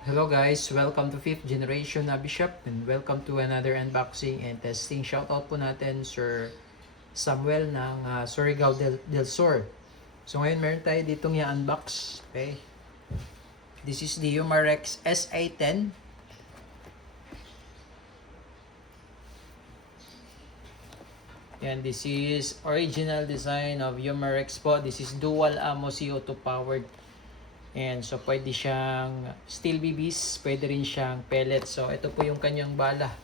Hello guys, welcome to 5th generation na Bishop and welcome to another unboxing and testing. Shoutout po natin Sir Samuel ng Surigao del Sur. So ngayon meron tayo ditong i-unbox. Okay. This is the Umarex SA10. Yan, this is original design of Umarex po. This is dual ammo CO2 powered. And so pwede siyang steel BBs, pwede rin siyang pellets. So ito po yung kanyang bala.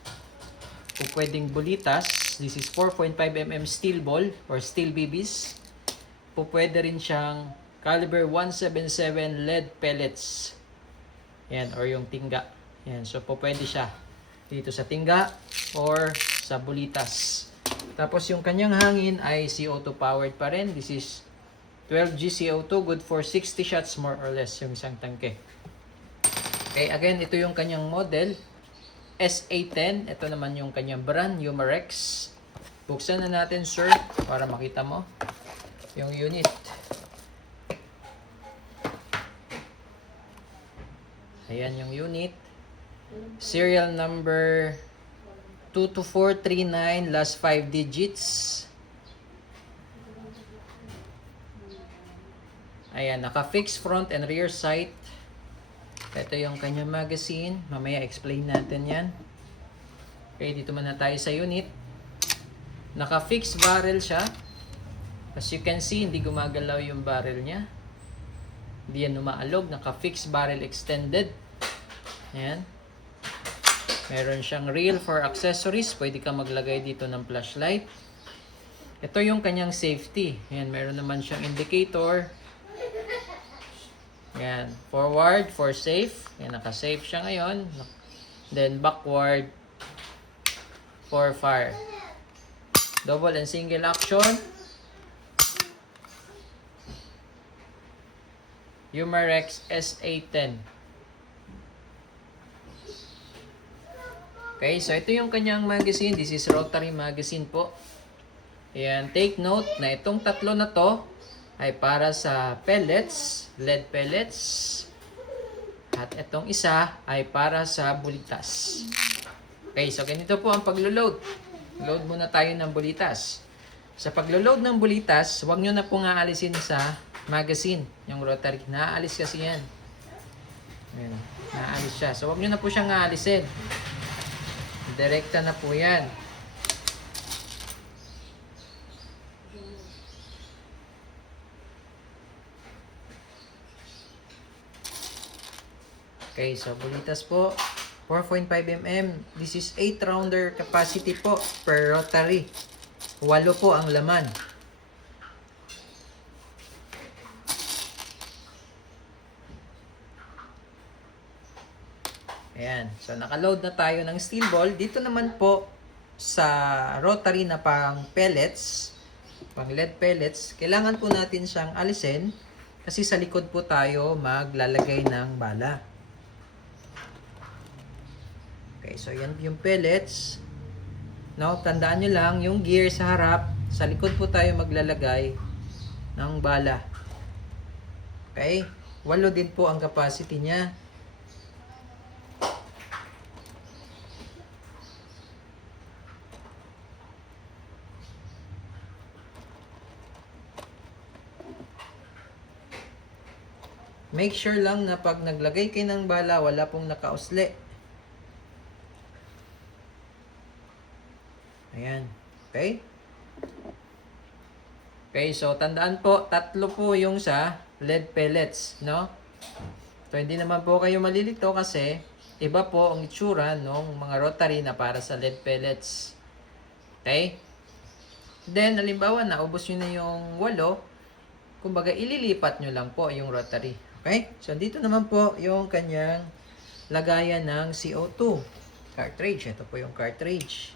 Kung pwedeng bulitas, this is 4.5mm steel ball or steel BBs. Po pwede rin siyang caliber 177 lead pellets. Yan, or yung tingga. Yan, so po pwede siya dito sa tingga or sa bulitas. Tapos yung kanyang hangin ay CO2 powered pa rin. This is 12G CO2, good for 60 shots more or less yung isang tangke. Okay, again, ito yung kanyang model, SA10. Ito naman yung kanyang brand, Umarex. Buksan na natin, sir, para makita mo yung unit. Ayan yung unit. Serial number 22439, last 5 digits. Ayan, naka-fix front and rear sight. Ito yung kanyang magazine. Mamaya explain natin yan. Okay, dito muna tayo sa unit. Naka-fix barrel siya. As you can see, hindi gumagalaw yung barrel niya. Hindi yan umaalog. Naka-fix barrel extended. Ayan. Meron siyang reel for accessories. Pwede ka maglagay dito ng flashlight. Ito yung kanyang safety. Ayan, meron naman siyang indicator. Yan, forward for safe. Yan, naka-safe siya ngayon. Then backward for fire. Double and single action. Umarex SA10. Okay, so ito yung kanyang magazine. This is rotary magazine po. Ayan, take note na itong tatlo na to ay para sa pellets, lead pellets. At itong isa ay para sa bulitas. Okay, so ganito po ang paglo-load. Load muna tayo ng bulitas. Sa paglo-load ng bulitas, huwag nyo na pong aalisin sa magazine, yung rotary. Naaalis kasi yan. Ayan, naaalis siya. So huwag nyo na po siyang aalisin. Direkta na po yan. Okay, so bulitas po, 4.5mm. This is 8 rounder capacity po per rotary. 8 po ang laman. Ayan, so nakaload na tayo ng steel ball. Dito naman po sa rotary na pang pellets, pang lead pellets, kailangan po natin siyang alisin kasi sa likod po tayo maglalagay ng bala. Okay, so yan yung pellets. Now, tandaan nyo lang, yung gear sa harap, sa likod po tayo maglalagay ng bala. Okay? 8 din po ang capacity niya. Make sure lang na pag naglagay kayo ng bala, wala pong nakausli. Ayan. Okay? Okay, so tandaan po, 3 po yung sa lead pellets, no? So hindi naman po kayo malilito kasi iba po ang itsura ng mga rotary na para sa lead pellets. Okay? Then, halimbawa, naubos nyo na yung 8, kumbaga ililipat nyo lang po yung rotary. Okay? So dito naman po yung kanyang lagayan ng CO2 cartridge. Ito po yung cartridge.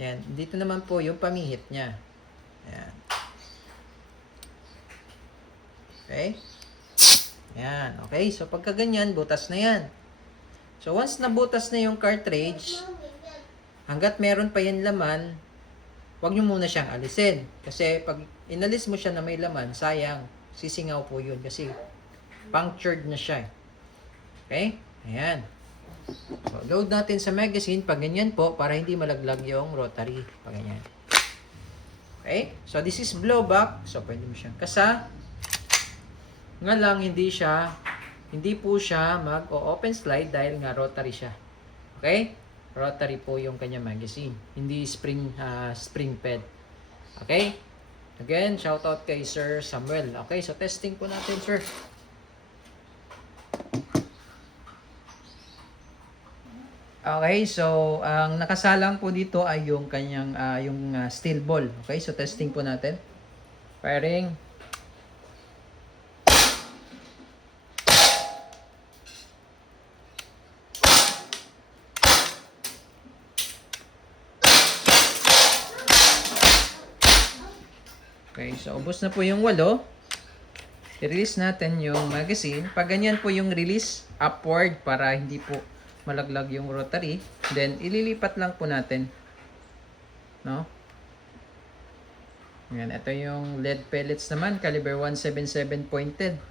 Yan. Dito naman po yung pamihit niya. Yan. Okay? Yan. Okay? So, pagka ganyan, butas na yan. So, once nabutas na yung cartridge, hanggat meron pa yan laman, huwag nyo muna siyang alisin. Kasi, pag inalis mo siya na may laman, sayang. Sisingaw po yun. Kasi, punctured na siya. Okay? Ayan. So, load natin sa magazine. Pag ganyan po, para hindi malaglag yung rotary. Pag ganyan. Okay? So, this is blowback. So, pwede mo siyang kasa. Nga lang, hindi po siya mag-open slide dahil nga rotary siya. Okay? Rotary po yung kanya magazine. Hindi spring fed. Okay? Again, shout out kay Sir Samuel. Okay, so testing po natin, sir. Okay, so ang nakasalang po dito ay yung kanyang steel ball. Okay, so testing po natin. Firing. Okay, so ubos na po yung 8. I-release natin yung magazine. Pag ganyan po yung release, upward para hindi po malaglag yung rotary. Then, ililipat lang po natin. No? Yan, ito yung lead pellets naman, caliber 177 pointed.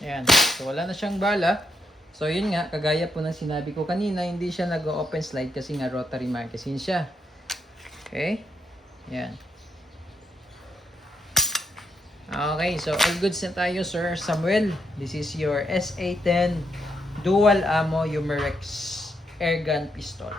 Ayan. So, wala na siyang bala. So, yun nga, kagaya po ng sinabi ko kanina, hindi siya nag-open slide kasi nga rotary magazine siya. Okay? Ayan. Okay, so all goods na tayo, Sir Samuel. This is your SA-10 dual ammo Umarex airgun pistol.